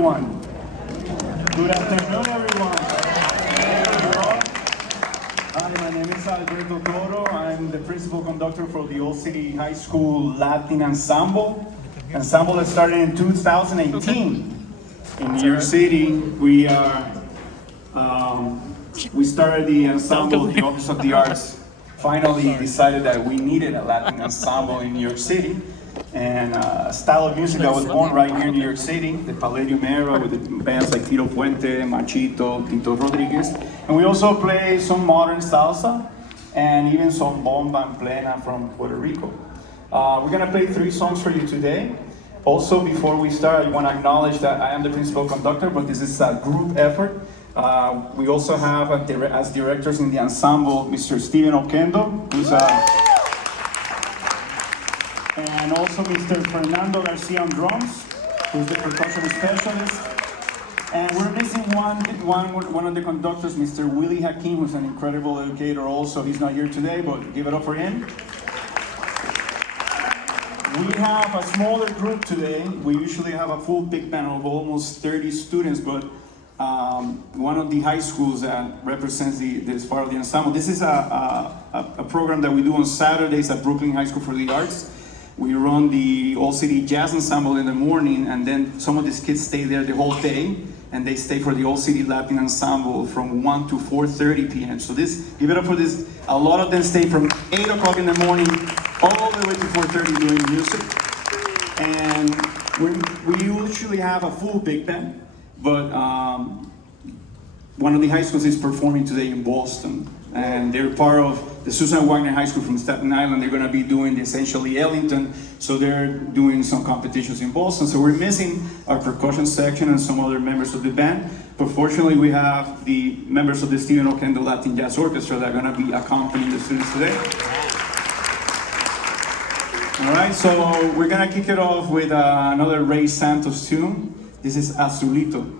everyone. Good afternoon, everyone. Hi, my name is Alberto Toro. I'm the principal conductor for the Old City High School Latin Ensemble. Ensemble that started in 2018 in New York City. We started the ensemble, the Office of the Arts finally decided that we needed a Latin ensemble in New York City. And a style of music that was born right here in New York City, the Palladium era with the bands like Tito Puente, Machito, Tito Rodriguez. And we also play some modern salsa and even some bomba and plena from Puerto Rico. We're gonna play 3 songs for you today. Also, before we start, I want to acknowledge that I am the principal conductor, but this is a group effort. We also have as directors in the ensemble, Mr. Steven Oquendo, who's and also Mr. Fernando Garcia on drums, who's the percussion specialist. And we're missing one of the conductors, Mr. Willie Hakim, who's an incredible educator also. He's not here today, but give it up for him. We have a smaller group today. We usually have a full big band of almost 30 students, but one of the high schools that represents this part of the ensemble. This is a program that we do on Saturdays at Brooklyn High School for the Arts. We run the All City Jazz Ensemble in the morning, and then some of these kids stay there the whole day, and they stay for the All City Latin Ensemble from 1 to 4:30 p.m. So give it up for this. A lot of them stay from 8 o'clock in the morning all the way to 4:30 doing music. And we usually have a full big band, but one of the high schools is performing today in Boston. And they're part of the Susan Wagner High School from Staten Island. They're going to be doing the Essentially Ellington, so they're doing some competitions in Boston. So we're missing our percussion section and some other members of the band. But fortunately, we have the members of the Stephen Oquendo Latin Jazz Orchestra that are going to be accompanying the students today. All right, so we're going to kick it off with another Ray Santos tune. This is Azulito.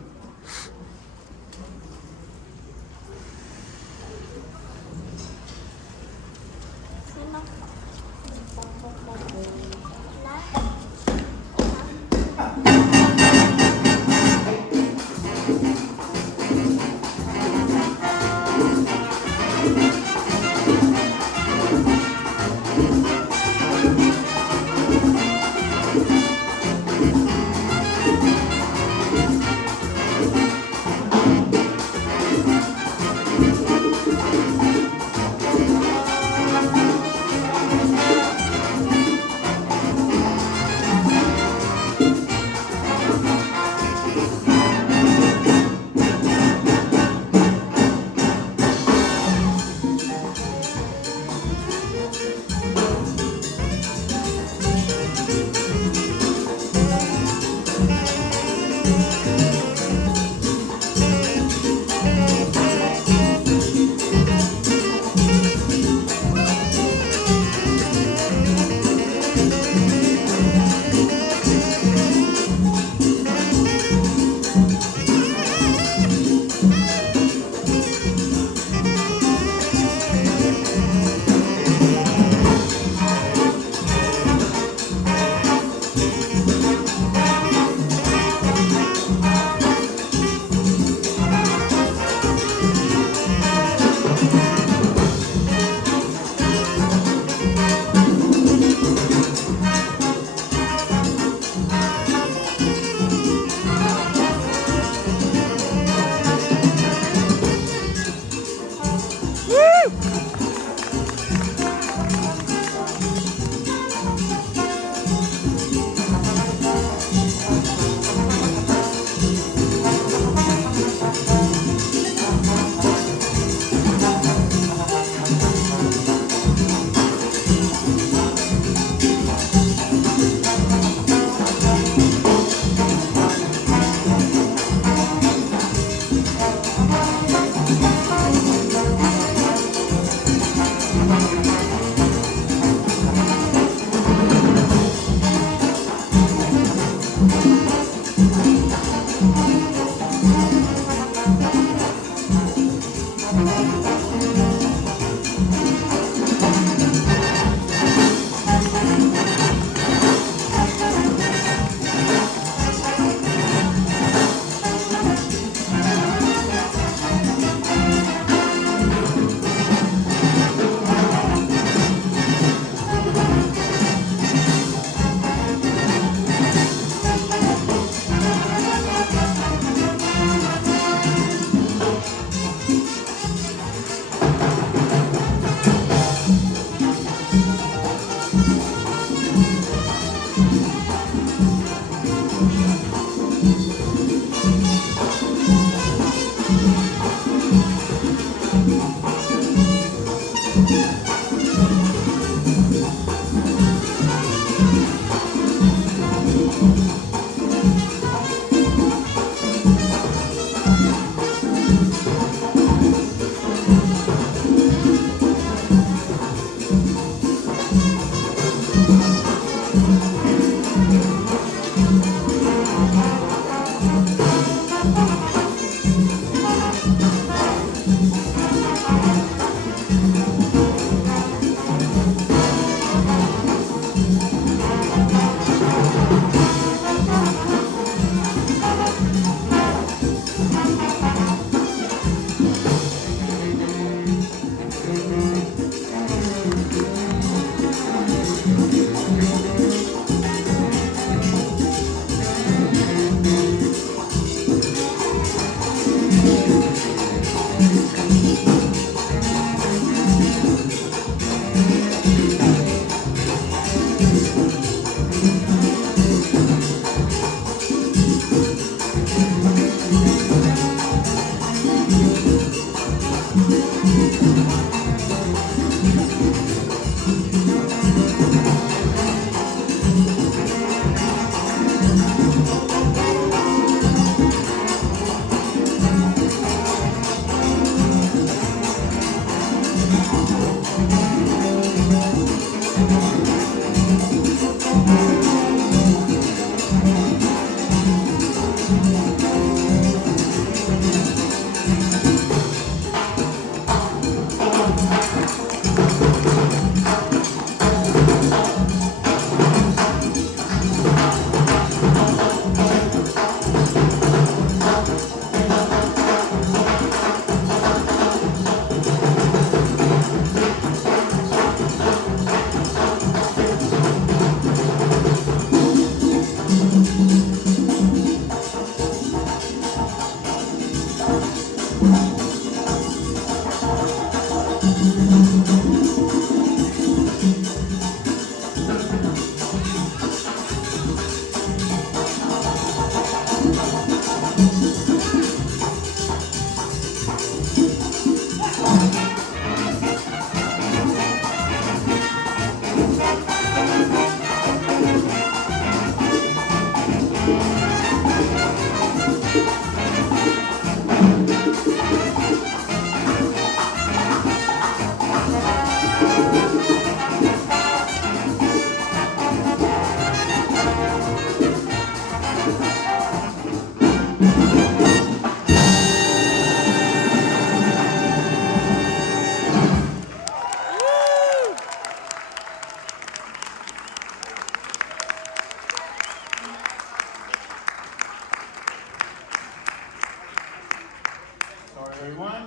Everyone,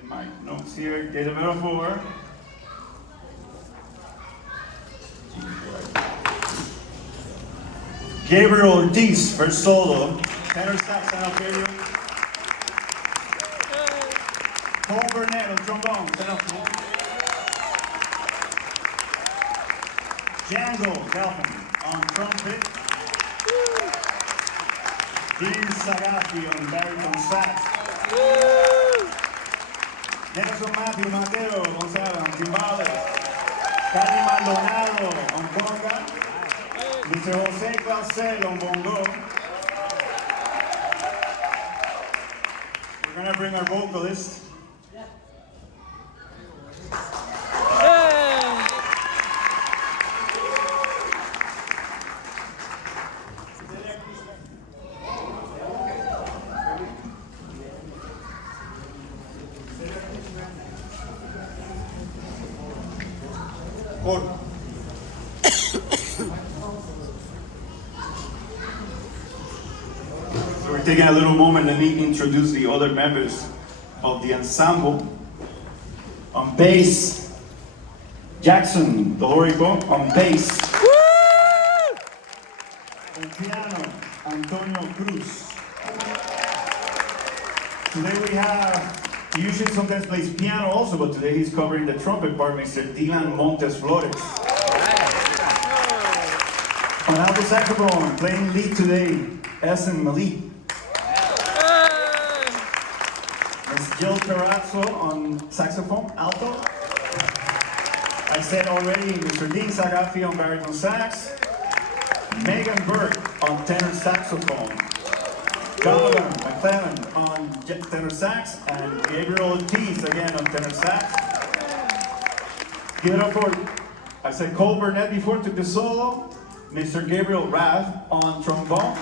in my notes here, get a metaphor. Gabriel Ortiz, first solo, tenor sax and alto. Paul Burnett on trombone, tenor. Django Calvin on trumpet. Dean Sagasti on baritone sax. Nelson Matthew Mateo González on timbales. Cali Maldonado on conga. Mr. Jose Clausel on bongo. We're gonna bring our vocalist. So we're taking a little moment. Let me introduce the other members of the ensemble. On bass, Jackson Dolorico on bass. On piano, Antonio Cruz. Today we have, he usually sometimes plays piano also, but today he's covering the trumpet part, Mr. Dylan Montes Flores. On alto saxophone, playing lead today, Essen Malik. Ms. Jill Carrazzo on saxophone, alto. I said already, Mr. Dean Sagasti on baritone sax. Megan Burke on tenor saxophone. Donovan McClellan on tenor sax. And Gabriel Ortiz again on tenor sax. Give it up for, I said Cole Burnett before, took the solo. Mr. Gabriel Rath on trombone.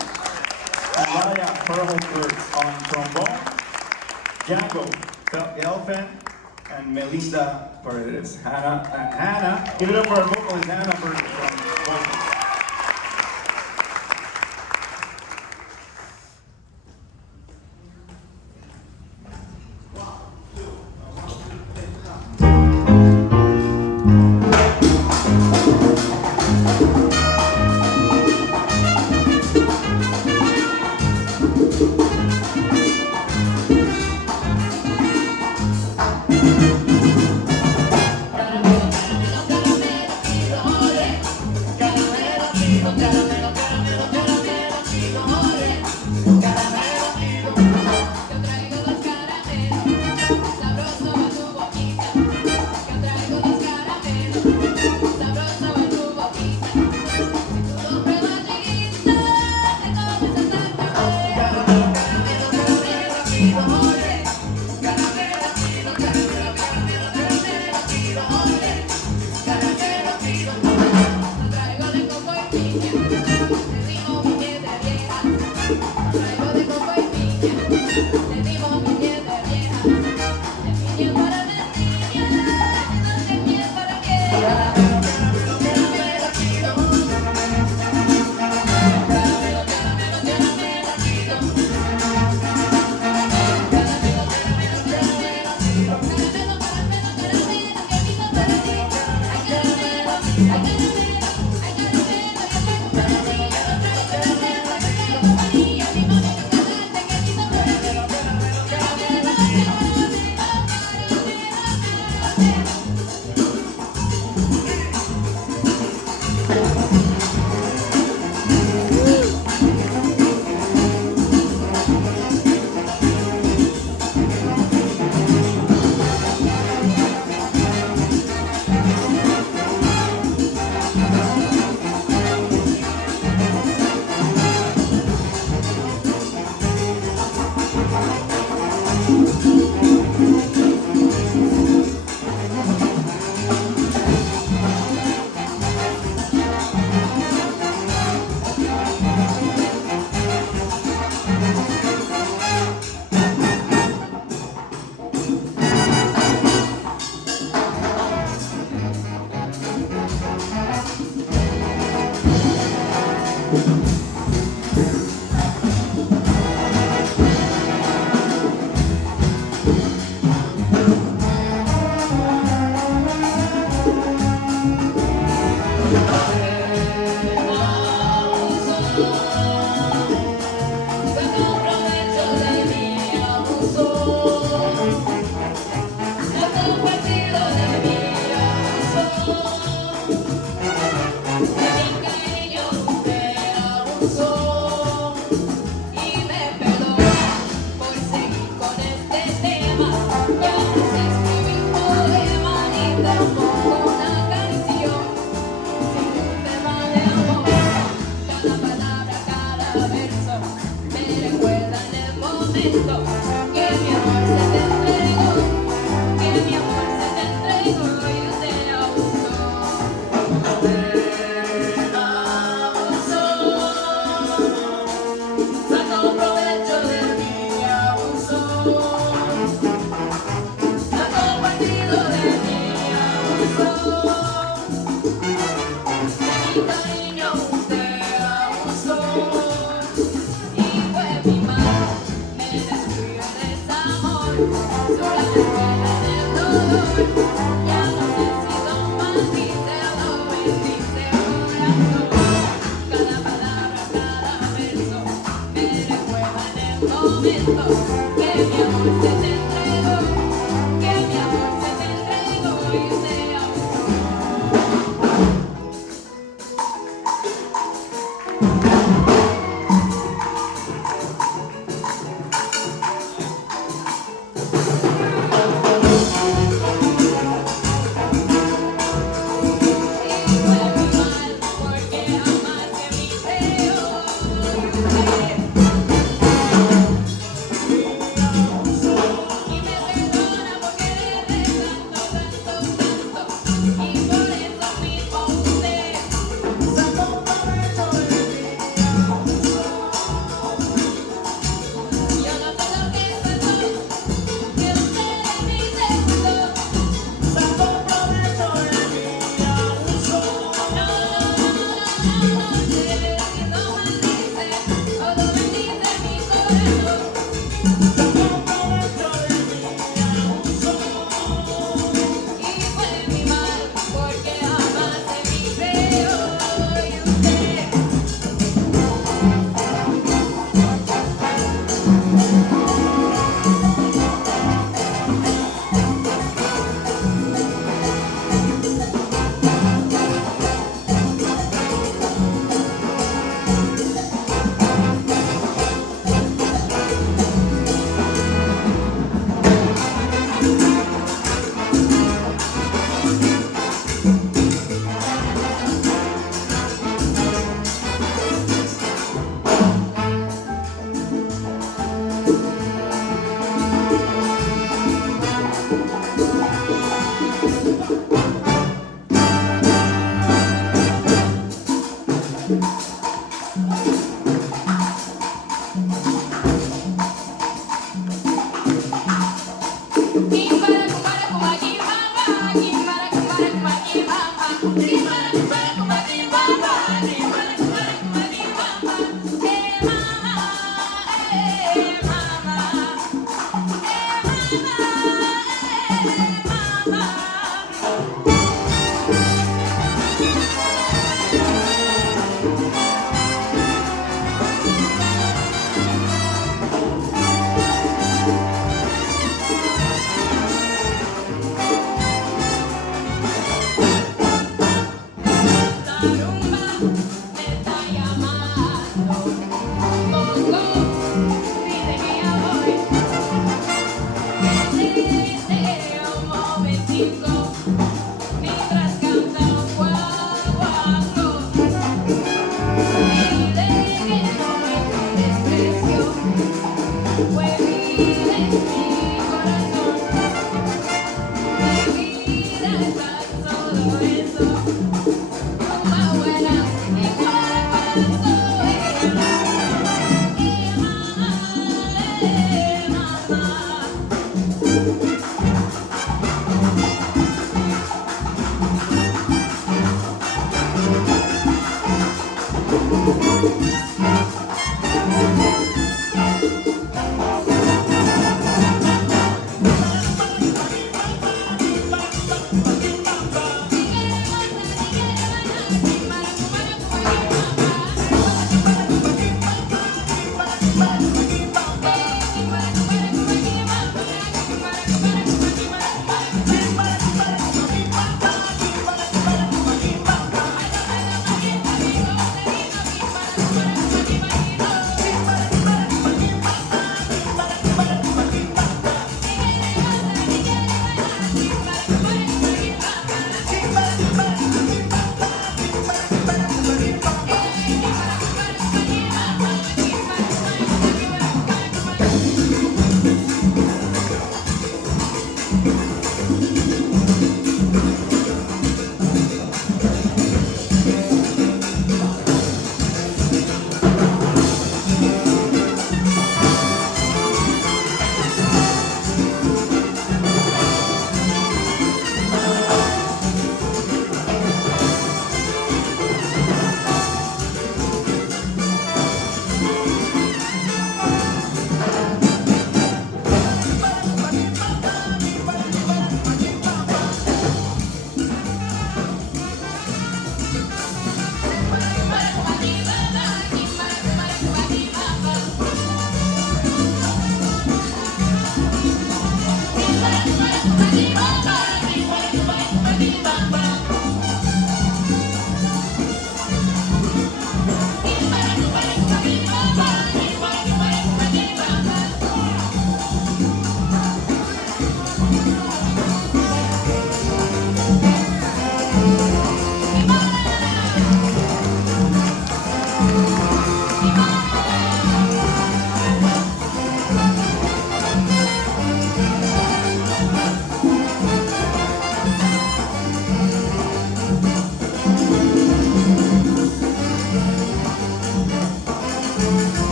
And Raya Perlberg on Jaco, the elephant, and Melinda Paredes. Hannah, give it up for our vocalist, Hannah, for vocals.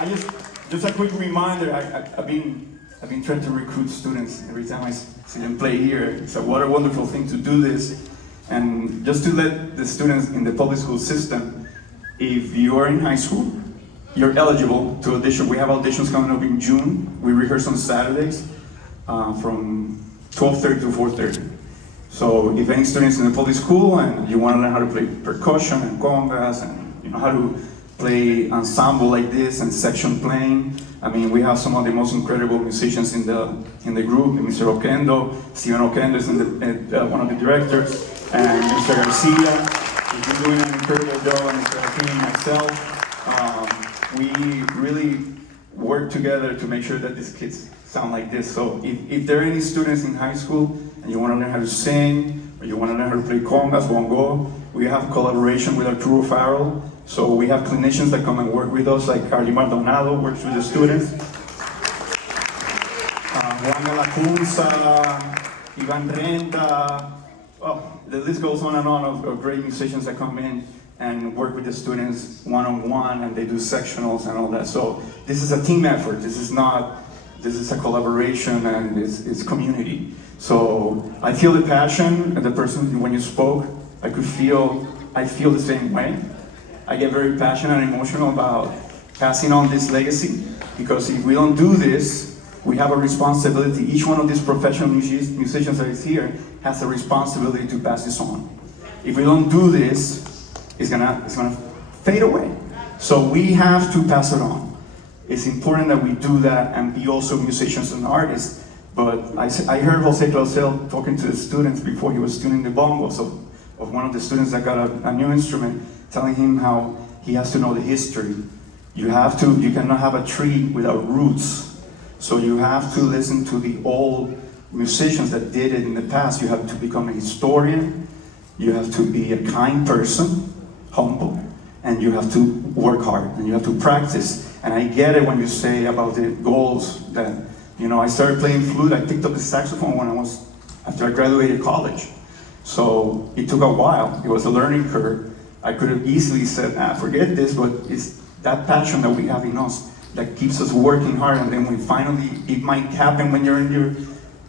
I just a quick reminder. I've been trying to recruit students every time I see them play here. It's what a wonderful thing to do this, and just to let the students in the public school system, if you are in high school, you're eligible to audition. We have auditions coming up in June. We rehearse on Saturdays from 12:30 to 4:30. So if any students in the public school and you want to learn how to play percussion and congas and you know how to play ensemble like this and section playing, I mean, we have some of the most incredible musicians in the group. Mr. Oquendo, Steven Oquendo is one of the directors, and Mr. Garcia is doing an incredible job, and Mr. Hakim and myself. We really work together to make sure that these kids sound like this. So if there are any students in high school and you want to learn how to sing, or you want to learn how to play congas, bongo, we have collaboration with Arturo Farrell. So we have clinicians that come and work with us, like Carly Maldonado works with the students. Juan Galacunza, Ivan Renta, the list goes on and on of great musicians that come in and work with the students one-on-one, and they do sectionals and all that. So this is a team effort. This is a collaboration, and it's community. So I feel the passion, and the person, when you spoke, I feel the same way. I get very passionate and emotional about passing on this legacy, because if we don't do this, we have a responsibility. Each one of these professional musicians that is here has a responsibility to pass this on. If we don't do this, it's gonna fade away. So we have to pass it on. It's important that we do that and be also musicians and artists. But I heard Jose Clausel talking to the students before he was tuning the bongos of one of the students that got a new instrument, telling him how he has to know the history. You cannot have a tree without roots. So you have to listen to the old musicians that did it in the past. You have to become a historian. You have to be a kind person, humble, and you have to work hard, and you have to practice. And I get it when you say about the goals that, I started playing flute. I picked up the saxophone after I graduated college. So it took a while. It was a learning curve. I could have easily said, forget this, but it's that passion that we have in us that keeps us working hard, and then it might happen when you're in your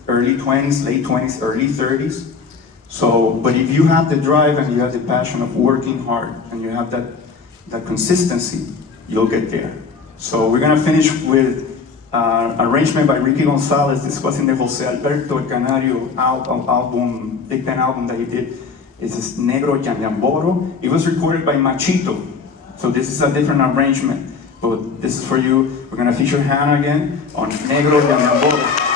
early 20s, late 20s, early 30s. So, but if you have the drive and you have the passion of working hard and you have that consistency, you'll get there. So we're gonna finish with arrangement by Ricky Gonzalez discussing the Jose Alberto El Canario album, Big Band album that he did. It's Negro Yanyamboro. It was recorded by Machito. So this is a different arrangement, but this is for you. We're gonna feature Hannah again on Negro Yanyamboro.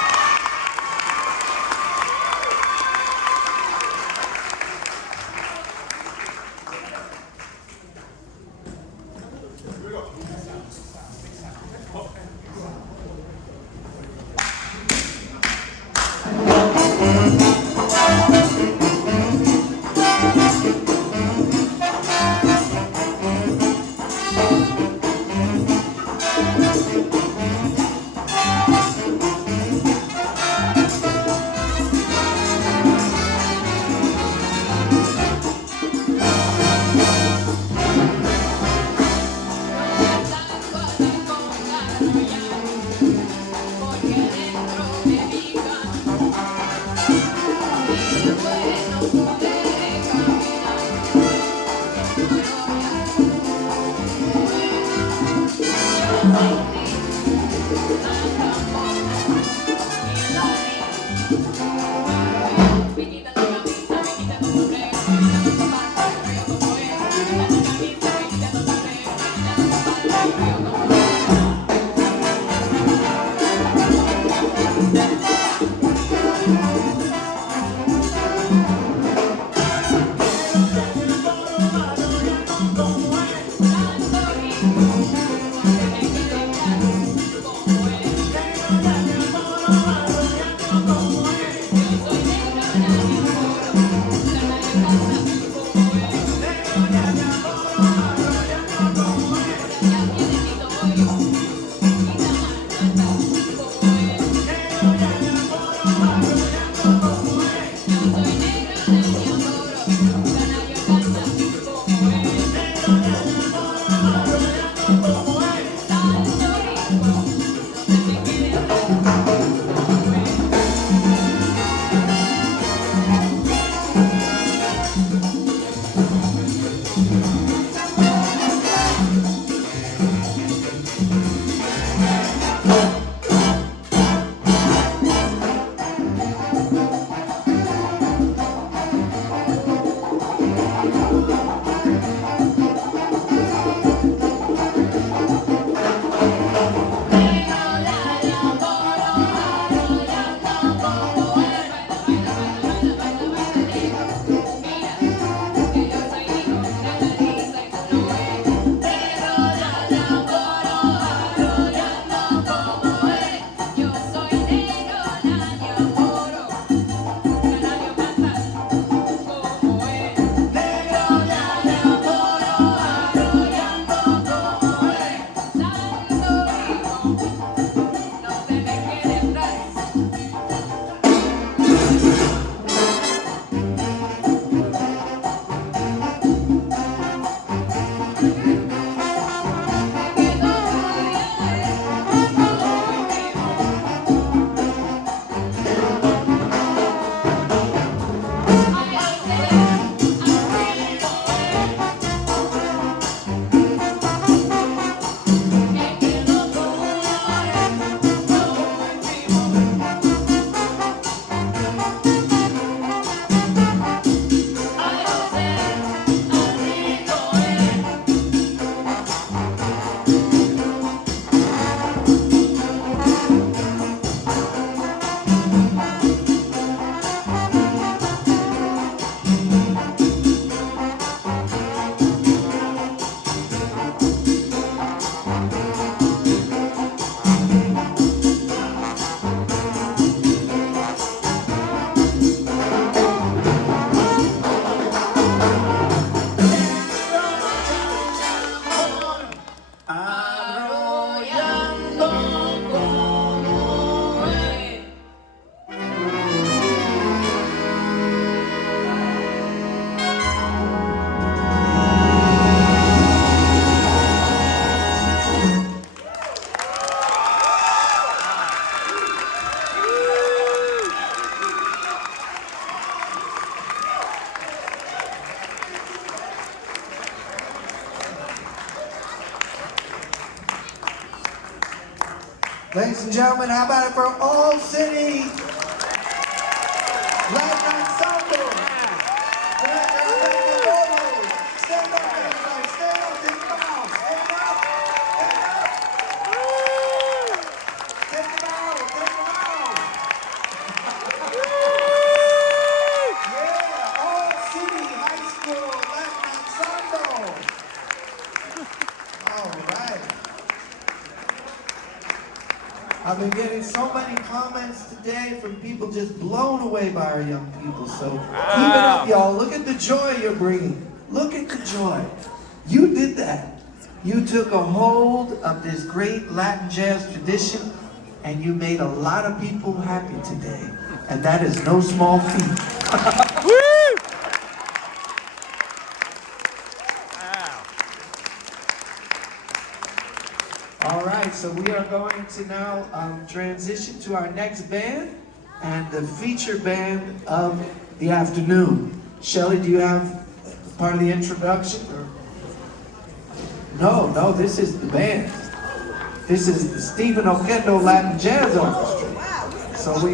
Ladies and gentlemen, how about it for All City Latin Ensemble? Stand up, everybody, stand up, take them out, stand up, take them out, yeah, All City High School Latin Ensemble. All right. I've been getting so many comments today from people just blown away by our young people. So keep it up, y'all. Look at the joy you're bringing. Look at the joy. You did that. You took a hold of this great Latin jazz tradition and you made a lot of people happy today. And that is no small feat. All right, so we are going to now transition to our next band and the feature band of the afternoon. Shelley, do you have part of the introduction? Or? No, this is the band. This is the Stephen Oquendo Latin Jazz Orchestra. So we